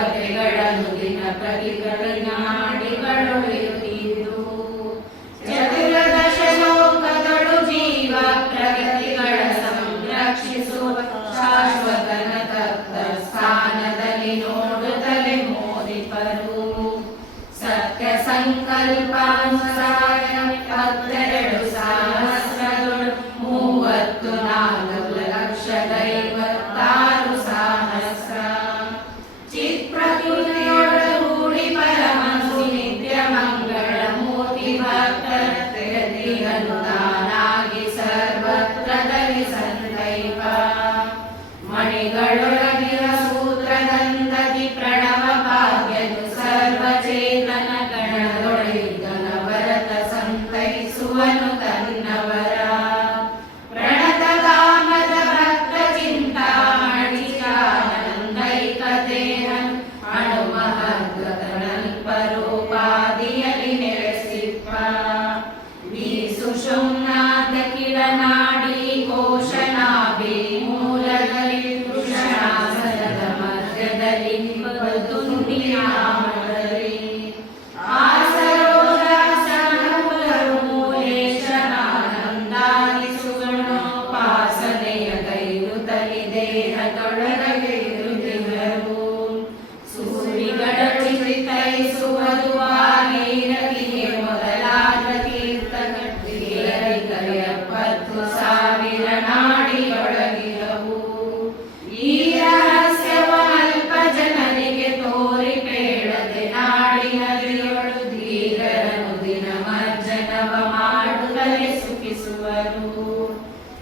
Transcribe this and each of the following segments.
ಕಥೆಗಳನ್ನು ದಿನ ಪ್ರತಿಗಳಿನ ಹಾಡಿಗಳುಳಿಯುತ್ತಿದ್ದು ಚತುರ್ದಶ ಲೋಕಗಳು ಜೀವ ಪ್ರಗತಿಗಳ ಸಂರಕ್ಷಿಸುವ ಶಾಶ್ವತನ ತತ್ವ ಸ್ಥಾನದಲ್ಲಿ ನೋಡುತ್ತಲೇ ಮೋದಿಪರು ಸತ್ಯ ಸಂಕಲ್ಪಾನುಸಾರ 12 ಸಹಸ್ರಗಳು 34 ಲಕ್ಷದ 56 ಸಹಸ್ರ ಚಿತ್ಪ್ರಕೃತಿಯೊಳಗೂಡಿ ಪರಮಸು ನಿತ್ಯ ಮಂಗಳ ಮೂರ್ತಿ ಭಕ್ತರನ್ನು ತಾನಾಗಿ ಸರ್ವತ್ರದಲ್ಲಿ ಸಂತೈಪ ಮಣಿಗಳೊಳಗಿರ ಸೂತ್ರದಂದದಿ ಪ್ರಣವ ಭಾಗ್ಯನು ಸರ್ವಚೇತನ ಗಣದೊಳಗಿದ್ದನ ಭರತ ಸಂತೈಸುವನು ತನ್ನವರ ಪ್ರಣತ ಕಾಮದ ಭಕ್ತ ಚಿಂತಾಮಣಿ ಆನಂದೈಕ ದೇಹನ್ ಅಣುಮಹದ್ಗತನಲ್ಪರೂಪಾದಿಯಲ್ಲಿ ನೆಲೆಸಿಪ್ಪ ಬೀಸು ಶುಮ್ನಾಥ ಕಿಡನಾಡಿ ಕೋಶನಾಭಿ ಮೂಲದಲ್ಲಿ ಕೃಷ್ಣಾಸನದ ಮಧ್ಯದಲ್ಲಿ ಬದುಂಬಿಯಾಮದಲ್ಲಿ ಆಸರೋದಾಸನರು ಮೂಲೇಶನಾನಂದಾದಿ ಸುಗುಣೋಪಾಸನೆಯ ಗೈರುತಲಿ ದೇಹದೊಳಗೆ ಇರುತ್ತಿವರು ಸೂರಿಗಳ ಚಿತ್ತೈಸುವುದು ಆಗೈರತಿಗೆ ಮೊದಲಾದ ತೀರ್ಥಗಟ್ಟಿಗೆ 70,000 ನಾಡಿಯೊಳಗಿರವು ಈ ರಹಸ್ಯವ ಅಲ್ಪ ಜನರಿಗೆ ತೋರಿ ಬೇಡದೆ ನಾಡಿನದಿಯೊಳು ಧೀರರನು ದಿನ ಮರ್ಜನವ ಮಾಡುತ್ತಲೇ ಸುಖಿಸುವರು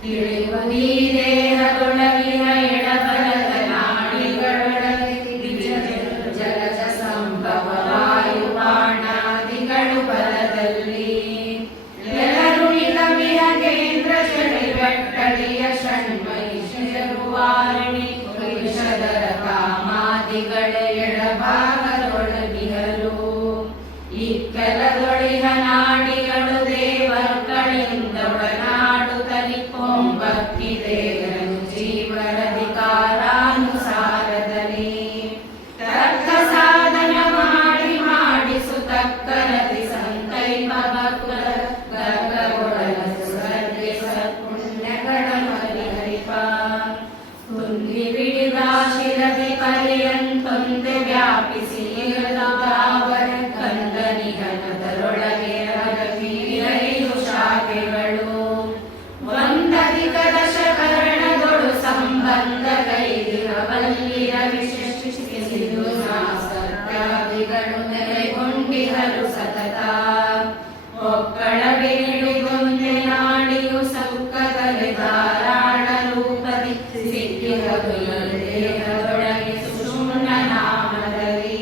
ತಿಳಿಯುವುದೀ ದೇಹದೊಳಗಿನ ಎಡಬಲದ ನಾಡಿಗಳೊಳಗೆ ಜಲಜ ಸಂಭವ ವಾಯು ಬಾಣಾದಿಗಳು ಬಲದಲ್ಲಿ ಎಲ್ಲರುಳಿದ ವಿಹಗೇಂದ್ರ ಶನಿ ಬೆಟ್ಟಳಿಯ ಷಣ್ಮಹಿಷರು ವಾರಣಿ ವಿಷಧರ ಕಾಮಾದಿಗಳ ಎಡಭಾಗದೊಳಗಿರಲು ಇಕ್ಕೆಲದೊಳಿಹ ನಾಡಿಗಳು ದೇವರುಗಳಿಂದ ಒಳನಾಡುತ್ತಲಿ ಕೊಂಬಕ್ಕಿ ದೇವರನು ಜೀವರಧಿಕಾರಾನುಸಾರದಲ್ಲಿ ತರ್ಕ ಸಾಧನ ಮಾಡಿ ಮಾಡಿಸುತ್ತಕ್ಕರತಿ ಸಂಕಲ್ಪ ಭಕ್ತರ ಗರ್ಗಗೊಳಲ ಸ್ವರ್ಗೆ ಸತ್ಪುಣ್ಯಗಳನ್ನು ಹರಿಹರಿಪ ಕುಂದಿ ಬಿಡಿದ ಶಿರದಿ ಪರ್ಯಂತೊಂದೆ ವ್ಯಾಪಿಸಿ ಇರುತ್ತಾವರ ಕಂದನಿಹನದರೊಳಗೆ ರವಿರೈದು ಶಾಖೆಗಳು ಒಂದಧಿಕ ದಶಕರಣದೊಳು ಸಂಬಂಧ ಕೈದಿರವಲ್ಲಿರ ವಿಶೇಷಿಸಿದು ಸತ್ಯಾದಿಗಳು ನೆಲೆಗೊಂಡಿಹರು ಸತತ ಒಕ್ಕಳ ಬೇಡಿಗೊಂದೆ ನಾಡಿಯು ಸೌಕದಲ್ಲಿ ಧಾರಾಳ ರೂಪದಿ ಸಿಕ್ಕಿರದು ದೇಹದೊಳಗೆ ಸುಷುಮ್ನ ನಾಮದಲ್ಲಿ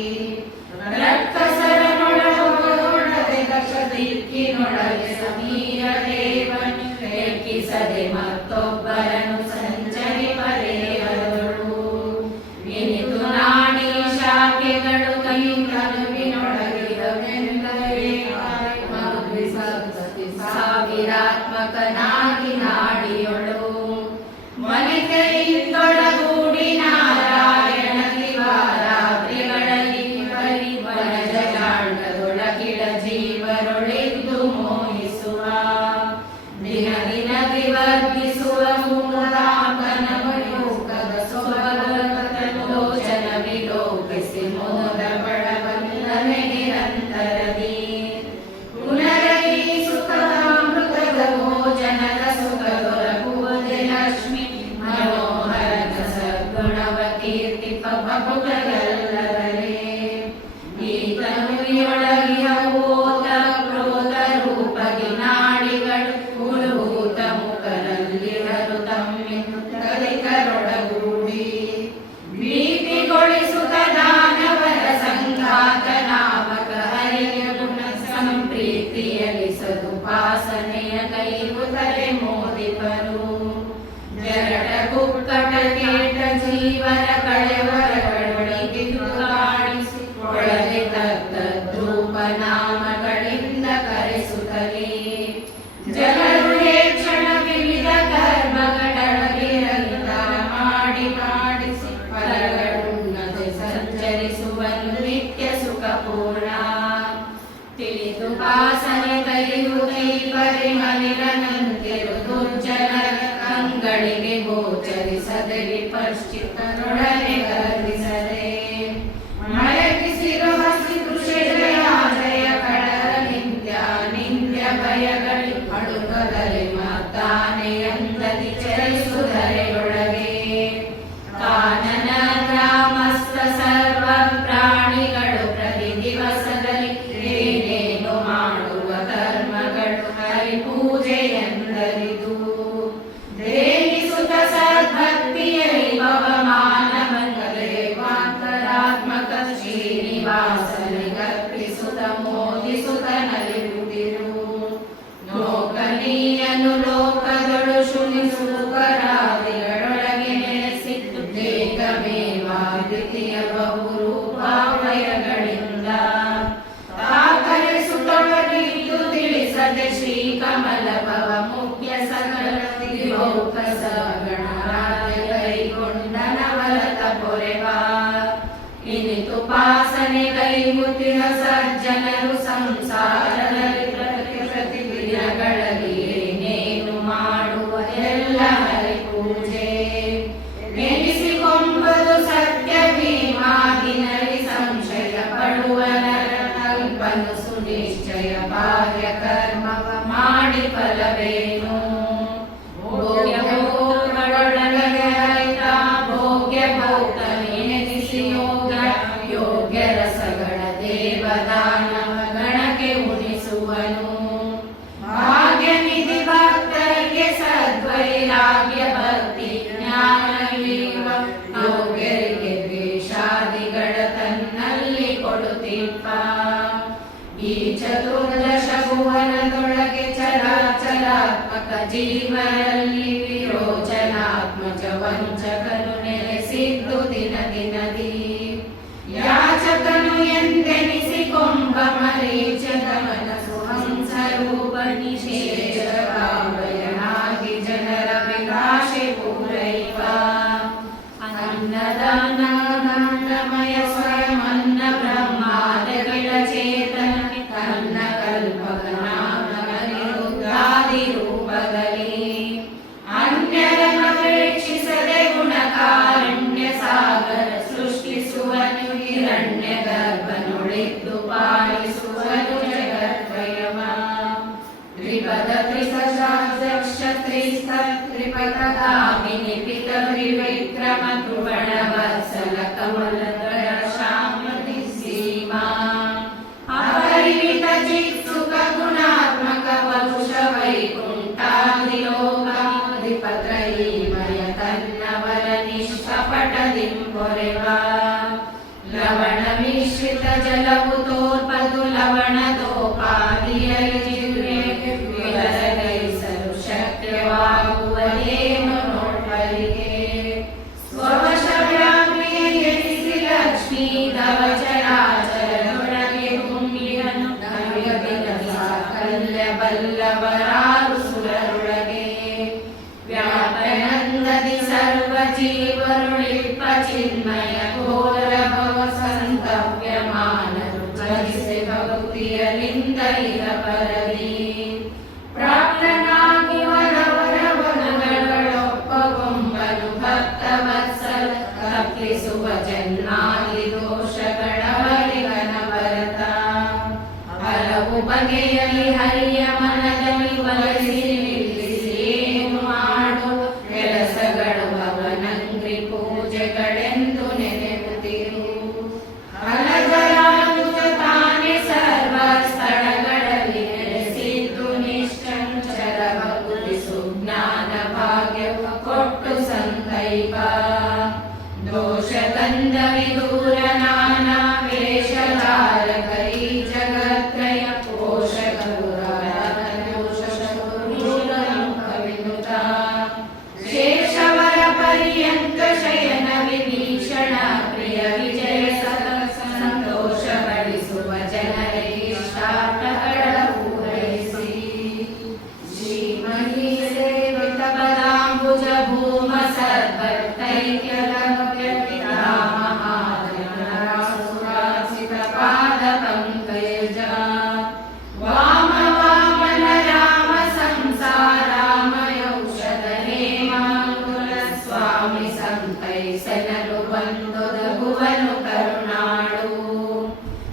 ರಕ್ಕಸರನೊಳಗೊಳದೆ ದಶ ದಿಕ್ಕಿನೊಳಗೆ ಸಮೀರ ದೇವನು ಲೆಕ್ಕಿಸದೆ ಮತ್ತೊಬ್ಬರನ್ನು ಸಂಚರಿಪ ದೇವದೊಳು ವಿನಿತು ನಾಡಿ ಶಾಖೆಗಳು ಕೈ ಕನುವಿನೊಳಗಿರವೆಂದರೆ ಸಾವಿರಾತ್ಮಕನಾಗಿ ನಾಡಿಯೊಳು ಮನೆಕೈಯಿಂದೊಳಗೂಡಿ ನಾರಾಯಣ ದಿವಾರಾತ್ರಿಗಳಲ್ಲಿ ಪರಿವನಜಾಂಡದೊಳಗಿಡ ಜೀವರೊಳಿದ್ದು ಮೋಹಿಸುವ ದಿನ ದಿನ ವಿವರ್ಧಿಸುವ ಮೂಲಾಂಕನ ಲೋಕದ ಲೋಚನ ವಿಲೋಕಿಸಿ ಮೋದ ಬಡವಲ್ಲನೆ ನಿರಂತರದಿ ಪುನರೈ ಸುಖಾಮೃತದ ಭೋಜನದ ಸುಖ ದೊರಕುವುದೇ ಲಕ್ಷ್ಮಿ ಮನೋಹರನ ಸದ್ಗುಣವ ಕೀರ್ತಿಪ ಬಪುಟಗಲ್ಲವರೇ ಈ ತನುವಿಯೊಳಗಿಯ ಓತ ಕ್ರೋಧ ರೂಪಗಿ ನಾಡಿಗಳು ಉಳುಭೂತ ಮುಖರಲ್ಲಿರಲು ತಮ್ಮಿನ್ನು ಕಲಿಕರೊಳಗೂಡಿ ಭೀತಿಗೊಳಿಸುತ್ತ ದಾನವರ ಸಂಘಾತ ನಾಮಕ ಹರಿಯ ಗುಣ ಸಂಪ್ರೀತಿಯಲ್ಲಿ ಸದುಪಾಸನೆಯ ಕೈಗುತ್ತಲೆ ಮೋದಿಪರು ಜರಟ ಕುಕ್ಕಟ ಕೇಟ ಜೀವನ ಕಳೆವರಗಳೊಳಗೆ ಕಾಣಿಸಿ ಒಳಗೆ ತದ್ರೂಪ ನಾಮಗಳಿಂದ ಕರೆಸುತ್ತಲೇ ಜನರು ಕ್ಷಣ ವಿವಿಧ ಕರ್ಮಗಳೊಳಗೆ ಮಾಡಿ ಮಾಡಿಸಿ ಫಲಗಳುನ್ನತೆ ಸಂಚರಿಸುವ ಪಶ್ಚಿಮದೊಡನೆ ಗರ್ವಿಸದೆ ಮಯಗಿಸಿರುವ ಹಸಿಕೃಷಿ ಜಯ ಜಯ ಕಡಲ ನಿತ್ಯ ನಿತ್ಯ ಭಯಗಳಿ ಅಡುಕದಲ್ಲಿ ಮತ್ತಾನೆಯಂದದಿ ಚಲಿಸುವುದರೆಯೊಳಗೆ ಕಾನನ ಗ್ರಾಮಸ್ಥ ಸರ್ವ ಪ್ರಾಣಿಗಳು ಪ್ರತಿ ದಿವಸದಲ್ಲಿ ಏನೇನು ಮಾಡುವ ಕರ್ಮಗಳು ಹರಿಪೂಜೆ ಎಂದರಿದು ದೇವಿಸುತ್ತ ಸದ್ಭಕ್ತಿಯಲ್ಲಿ ಪವಮಾನವಂತರಾತ್ಮಕ ಶ್ರೀನಿವಾಸನಿಗರ್ಪಿಸುತ್ತ ಮೋದಿಸುತ್ತ ನಲಿಯುತ್ತಿರು ಲೋಕನೀಯನು ಲೋಕದೊಳು ಶುನಿಸುಕರಾದಿಗಳೊಳಗೆ ನೆಲೆಸಿದ್ದು ಏಕಮೇವಾದ್ವಿತೀಯ ಬಹುರೂಪಾವಯಗಳಿಂದ ತಾಕರಿಸುತ್ತೊಳಗಿದ್ದು ತಿಳಿಸದೆ ಶ್ರೀಕಮಲ ಭವ ಮುಖ್ಯ ಸಕಲ ದಿವೌಕಸ ಗಣರಾಜ ಕೈಗೊಂಡ ನವರತ ಪೊರೆವಾ ಇನಿತುಪಾಸನೆ ಕೈಗುತ್ತಿನ ಸಜ್ಜನರು ಸಂಸಾರದಲ್ಲಿ ಪ್ರತಿ ದಿನಗಳಲ್ಲಿ ಏನೇನು ಮಾಡುವ ಎಲ್ಲ ಹರಿಪೂಜೆ ನೆನೆಸಿಕೊಂಬುದು ಸತ್ಯ ಭೀಮಾದಿನಲ್ಲಿ ಸಂಶಯ ಪಡುವ ನರಕಲ್ಪನು ಸುನಿಶ್ಚಯ ಭಾಗ್ಯ ಕರ್ಮವ ಮಾಡಿ ಫಲವೇನು ಭೋಗ್ಯ ಭೋಗಗಳೊಳಗೆ ಹರಿತ ಭೋಗ್ಯ ಭೋಕ್ತನೆನಿಸಿ ಯೋಗ ಯೋಗ್ಯ ರಸಗಳ ದೇವದಾನವ ಗಣಕ್ಕೆ ಉಣಿಸುವನು ಭಾಗ್ಯ ನಿಧಿ ಭಕ್ತರಿಗೆ ಸದ್ವೈರಾಗ್ಯ ಭಕ್ತಿ ಜ್ಞಾನವಿರುವ ಯೋಗ್ಯರಿಗೆ ದ್ವೇಷಾದಿಗಳ ತನ್ನಲ್ಲಿ ಕೊಡುತ್ತಿಪ್ಪ ಈ ಚತುರ್ದಶ ಭುವನದೊಳಗೆ ಚರಾಚರಾತ್ಮಕ ಜೀವರಲ್ಲಿ ವಿರೋಚನಾತ್ಮಜ ವಂಚಕನು ನೆಲೆಸಿದ್ದು ದಿನ ದಿನದಿ ಯಾಚಕನು ಎಂದೆನಿಸಿಕೊಂಬ ಮರೀಚದ ಮನಸ್ಸು ಹಂಸರೂಪ ನಿಷೇಚಕಾವಯನಾಗಿ ಜನರ ವಿಕಾಶೆ ಪೂರೈವ ಅನ್ನದಾನಮಯ ಸ್ವಯಂ ಅನ್ನ ಬ್ರಹ್ಮಾದಗಳ ಚೇತನ ಕನ್ನ ಕಲ್ಪಕನಾದಿ ರೂಪದಲ್ಲಿ ಅನ್ಯರನ್ನಪೇಕ್ಷಿಸದೆ ಗುಣಕಾರಣ್ಯ ಸಾಗರ ಸೃಷ್ಟಿಸುವನು ಹಿರಣ್ಯ ಗರ್ಭನುಳಿದ್ದು ಪಾಲಿಸುವನು ಜಗದ್ವಯವ ತ್ರಿಪದ ತ್ರಿಸಹಸ್ರಕ್ಷ ತ್ರಿಸ್ಥ ತ್ರಿಪಥಗಾಮಿನಿ ಪಿತ ತ್ರಿವಿಕ್ರಮ ತ್ರಿವರ್ಣ ವತ್ಸಲ ಕಮಲದಳ ಶ್ಯಾಮತಿ ಸೀಮಾ ಅಪರಿಮಿತ ಚಿತ್ಸುಖ ಗುಣಾತ್ಮಕ ವರುಷ ವೈಕುಂಠಾದಿಲೋಕಾಧಿಪತ್ರಯೀಮಯ ತನ್ನವರ ನಿಷ್ಕಪಟದಿಂಪೊರೆವ ಲವಣ ಮಿಶ್ರಿತ ಜಲವು ತೋರ್ಪದು ಲವಣದೋಪಾದಿಯಲ್ಲಿ ವಿರಗೈಸಲು ಶಕ್ಯವಾಗುವುದೇನು ನೋಡ್ವರಿಗೆ ಸ್ವವಶವ್ಯಾಪಿಯ ಎನಿಸಿ ಲಕ್ಷ್ಮೀ ದವಚರಾಚರನೊಳಗೆ ತುಂಬಿದನು ಸಾಕಲ್ಯ ಬಲ್ಲವರಾರು ಸುರರೊಳಗೆ ವ್ಯಾಪನಂದದಿ ಸರ್ವ ಜೀವರುಳಿಪ್ಪ ಚಿನ್ಮಯ ಘೋರ ಭವ ಸಂತವ್ಯಮಾನರು ಭಜಿಸಿ ಭಕ್ತಿಯಲಿಂದ ಇರ ಪರದಿ ಪ್ರಾಪ್ತನಾಗಿ ವರವರವನಗಳೊಪ್ಪಗೊಂಬನು ಭಕ್ತ ವತ್ಸಲ ತಪ್ಪಿಸುವ ಜನ್ಮಾದಿ ದೋಷಗಳ ಹರಿಗನ ಭರತ ಹಲವು ಬಗೆಯಲ್ಲಿ ಹರಿಯ ಮನದಲ್ಲಿ ವಲಸಿ ನಿಲ್ಲಿಸಿ ಏನು ಮಾಡು ಕೆಲಸಗಳು ಅವನಂಗ್ರಿ ಪೂಜೆಗಳೆಂದು ನೆನೆಯುತ್ತಿರು ಹಲಜಲಾನುಜ ತಾನೇ ಸರ್ವ ಸ್ಥಳಗಳಲ್ಲಿ ನೆಲೆಸಿದ್ದು ನಿಶ್ಚಂಚಲ ಭಕ್ತಿ ಸುಜ್ಞಾನ ಭಾಗ್ಯವ ಕೊಟ್ಟು ಸಂತೈಪ ದೋಷ ತಂದ ವಿದೂರ ನಾನಾ ವೇಷಧಾರಕರಿ ಜಗತ್ರಯ ಪೋಷಕರು ಕವಿನುತ ಶೇಷವರ ಪರ್ಯಂತ ಶಯನ ವಿಭೀಷಣ ಪ್ರಿಯ ವಿಜಯ ಸಂತೋಷ ಪಡಿಸುವ ಜನರಿಗೆ ಇಷ್ಟಾರ್ಥಗಳ ಪೂರೈಸಿ ಶ್ರೀಮಹಿ ಸೇವಿತ ಪದಾಂಬುಜ ಭೂಮ ಸದ್ಭಕ್ತೈಕ್ಯ ಸೆನಲು ಬಂದೊದಗುವನು ಕರುಣಾಳು.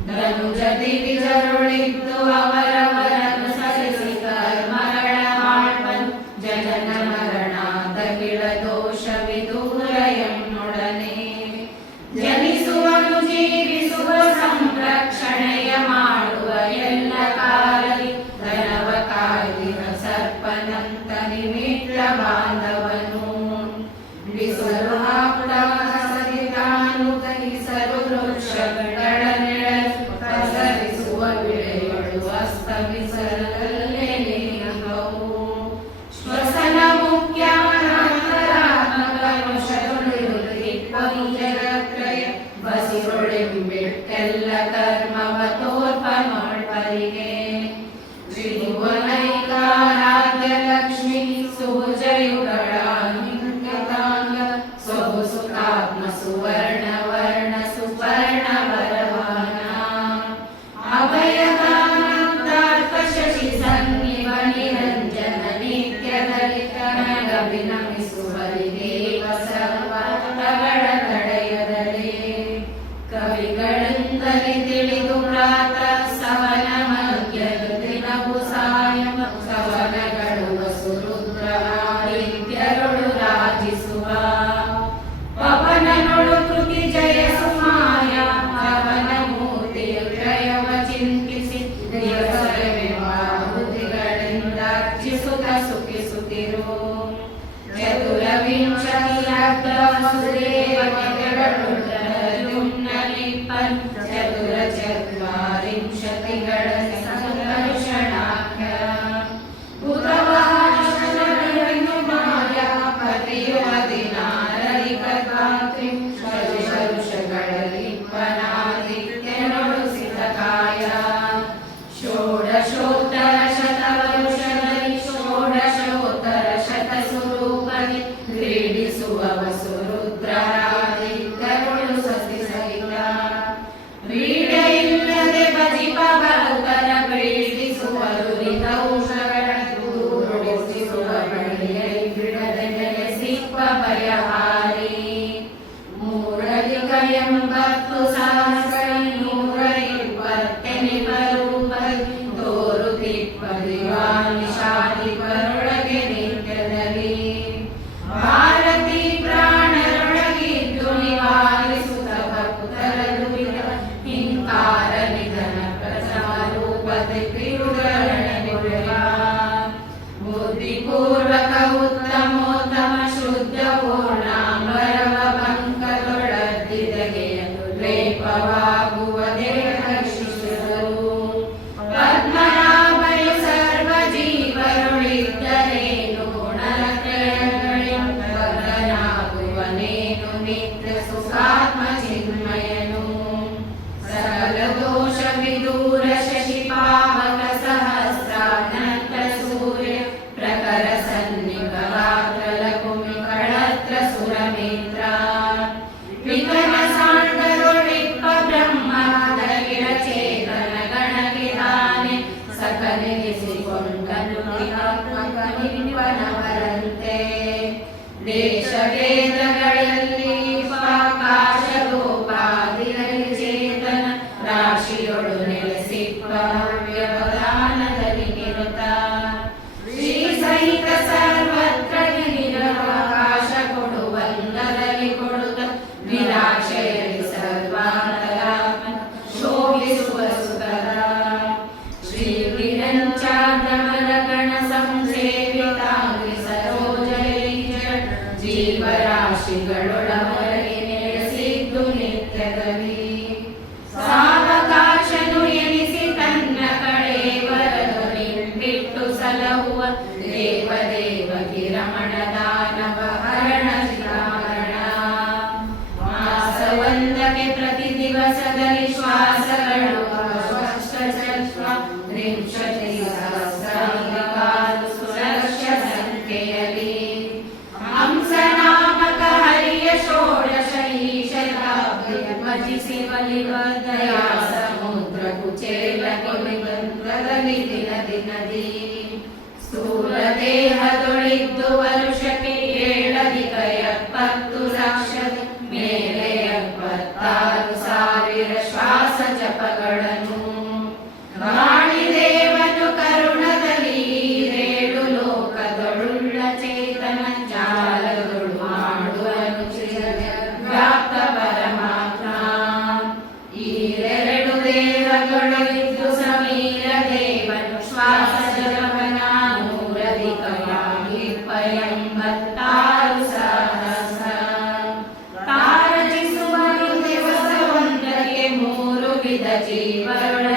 ಧನುಜ ದಿವಿಜರುಳಿದ್ದು ಅವರವರನ್ನು ಸರಿಸಿ ಕರ್ಮಗಳ ಮಾಡ್ಬನು. ಜನನ ಮರಣಾದಗಿಳ ದೋಷವಿದೂರ ಎನ್ನೊಡನೆ. ಜನಿಸುವನು ಜೀವಿಸುವ ಸಂರಕ್ಷಣೆಯ ಮಾಡುವ ಎಲ್ಲ ಕಾಲದಿ. ಧನವ ಕಾಯ್ದಿನ ಸರ್ಪನಂತ ನಿಮಿತ್ತ ಬಾಂಧವನು. ಬಿಸಲು ಹಾಕ್ತವ ಸರಿತಾನು ದಹಿಸಲು ವೃಕ್ಷಗಳ ನೆರಳು. ಪಸರಿಸುವ ಬಿಳೆಯೊಳು ಅಸ್ತಮಿಸಲಲ್ಲೇ ನಿಂಗವು. ಶ್ವಸನ ಮುಖ್ಯಮನಾಂತರಾತ್ಮಕನುಷದುಳಿರುತ್ತಿಪ್ಪಂಜರತ್ರಯ. ಬಸಿರೊಳೆಂಬಿಟ್ಟೆಲ್ಲ ಕರ್ಮವ ತೋರ್ಪನೊಳ್ಪರಿಗೆ. ತ್ರಿಭುವನೈಕಾರಾಧ್ಯ ಲಕ್ಷ್ಮಿ ಸುಭುಜಯುಗಳ ನಿಂಗತಾಂಗ. ಸ್ವಭುಸುತಾತ್ಮ ಸುವರ್ಣ ವರ್ಣ ಸುಪರ್ಣ ವರವಾನ. ಅಭಯದಾನಂದಾರ್ಥ ಶಶಿ ಸನ್ನಿವ ನಿರಂಜನ ನಿತ್ಯದಲ್ಲಿ ಕನಗಭಿನಮಿಸುವರಿ ದೇವ ಸರ್ವಗಳ ತಡೆಯದಲೇ. ಕವಿಗಳಿಂದಲೇ ತಿಳಿದು ಪ್ರಾತಃ ಸವನ ಮಧ್ಯದ ದಿನವು ಸಾಯಂ. ಸವನಗಳು ವಸುರುದ್ರ ಆದಿತ್ಯರುಳು ರಾಜಿಸುವ. ಪವನನೊಳು ಕೃತಿ ಜಯ ಸುಮಾಯ. ಪವನ ಮೂರ್ತಿಯ ತ್ರಯವ ಚಿಂತಿಸಿ ದಿವಸವೆಂಬಾಹುತಿಗಳಿಂದ ಅರ್ಚಿಸುತ್ತ ಸುಖಿಸುತ್ತಿರು. ಚತುರವಿಂಶತಿ ಲಗ್ನ ವಸುದೇವತೆಗಳು ದುಮ್ನಲಿಪ್ಪನ್. ಚತುರ ಚತ್ವಾರಿಂಶತಿಗಳ ಸಂಕರ್ಷಣಾಖ್ಯ. ಬುಧವಾಹನಗಳನ್ನು ಮಾಯಾ ಪತಿಯು 16 ಕದ್ವಾತ್ರಿ. ಶತುಷರುಷಗಳಲ್ಲಿಪ್ಪನಾದಿತ್ಯನೊಳು ಸಿತಕಾಯ. ಷೋಡಶೋತ್ತರ ಶತವರುಷದಲ್ಲಿ ಷೋಡಶೋತ್ತರ ಶತ ಸ್ವರೂಪದಿ. ಕ್ರೀಡಿಸುವ ವಸುರುದ್ರಾದಿತ್ಯರುಳು ಸತಿ ಸಹಿತ. ಕ್ರೀಡೆಯಿಲ್ಲದೆ ಭಜಿಪ ಭಕ್ತರ ಪೀಡಿಸುವರು. ರಿತೌಷಗಳ ದೂರುಡಿಸುವ ಬಳಿಯೈ ಬಿಡದೆ ನೆಲೆಸಿಪ್ಪ ಭಯಹಾರಿ. ಮೂರಧಿಕ 80 ಸಹಸ್ರ 120 ರೂಪದಿ. ತೋರುತಿಪ್ಪ ದಿವಾನಿಷಾಧಿಪರೊಳಗೆ ನಿತ್ಯದಲ್ಲಿ. ಭಾರತಿ ಪ್ರಾಣರೊಳಗಿದ್ದು ನಿವಾರಿಸುತ್ತ ಭಕ್ತರ ದುರಿತ. ಹಿಂಕಾರ ನಿಧನ ಪ್ರಸವ ರೂಪತೆ ಪಿರುಗಳನೆಗುವ. ಬುದ್ಧಿಪೂರ್ವಕ ಉತ್ತಮೋತ್ತಮ ಶುದ್ಧ ಪೂರ್ಣಾಂಬರವ ಬಂಕದೊಳದ್ದಿದಗೆಯಲು ಲೇಪವಾಗುವ ದೇಹ ಶಿಶುರು. ಪದ್ಮನಾಭಯು ಸರ್ವ ಜೀವರುಳಿದ್ದರೇನು ಗುಣಲತ್ರಯಗಳಿಂದ ಬದ್ಧನಾಗುವನೇನು ನಿತ್ಯ ಸುಖಾತ್ಮ ಚಿನ್ಮಯನು. ಸಕಲ ದೋಷ ವಿದೂರ ಶಶಿ ಪಾವಕ ಸಹಸ್ರಾನಂತ ಸೂರ್ಯ. ಪ್ರಖರ ಸನ್ನಿಭವಾತ್ರ ಕುಮಿ ಕಳತ್ರ ಸುರಮಿತ್ರ. ವಿಘ್ನ ಸಾಂಡರೊಳಿಪ್ಪ ಬ್ರಹ್ಮದಗಿಳ ಚೇತನ ಗಣಗಿದಾನೆ. ಸಕಲಿಸಿಕೊಂಡನು ನಿರಾತ್ಮಕ ನಿಂಪನವರಂತೆ. ದೇಶ ವೇದಗಳಲ್ಲಿ ಆಕಾಶ ರೂಪಾದಿರಲ್ಲಿ ಚೇತನ. ರಾಶಿಯೊಳು ನೆಲೆಸಿಪ್ಪ ವ್ಯವಧಾನದಲ್ಲಿ ನಿರುತ. ಶ್ರೀ ಸಹಿತ ಸರ್ವತ್ರ ನಿರವಕಾಶ ಕೊಡುವಂದರಲ್ಲಿ ಕೊಡುತ್ತ. ನಿರಾಶೆಯಲ್ಲಿ ಸರ್ವಾಂತರಾತ್ಮ ಶೋಭಿಸುವ ಸುತರ. ಶ್ರೀ ವಿರಂಚಾದಮರ ಗಣ ಸಂಸೇವಿತಾಂಗಿ ಸರೋಜೈಜ. ಜೀವರಾಶಿಗಳೊಳವರೆಗೆ ನೆಲೆಸಿದ್ದು ನಿತ್ಯದಲ್ಲಿ. ಸಾವಕಾಶನು ಎನಿಸಿ ತನ್ನ ಕಳೇವರನು ನಿಂಬಿಟ್ಟು ಸಲಹುವ. ದೇವದೇವಕಿ ರಮಣ ದಾನವ ಹರಣ ಶ್ರಾವಣ. ಮಾಸವಂದಕ್ಕೆ ಪ್ರತಿ ದಿವಸದಲ್ಲಿ ಶ್ವಾಸಗಳು 30 ಸಹಸ್ರಾಂಗಕಾಲು ಸುರಕ್ಷ್ಯ ಸಂಖ್ಯೆಯಲ್ಲಿ. ಹಂಸನಾಮಕ ಹರಿಯ ಷೋಡಶ ಈಶಲಾಭ್ಯರ್ಮಜಿಸಿ ಬಲಿವದಯಾ ಸಮುದ್ರ ಕುಚೇಲ ಕೊಲಿಗಂತ್ರದಲ್ಲಿ ದಿನ ದಿನದಿ. ಸ್ಥೂಲ ದೇಹದೊಳಿದ್ದು ವರುಷಕ್ಕೆ 7 ಅಧಿಕ 70 ಲಕ್ಷ. जीवर्ण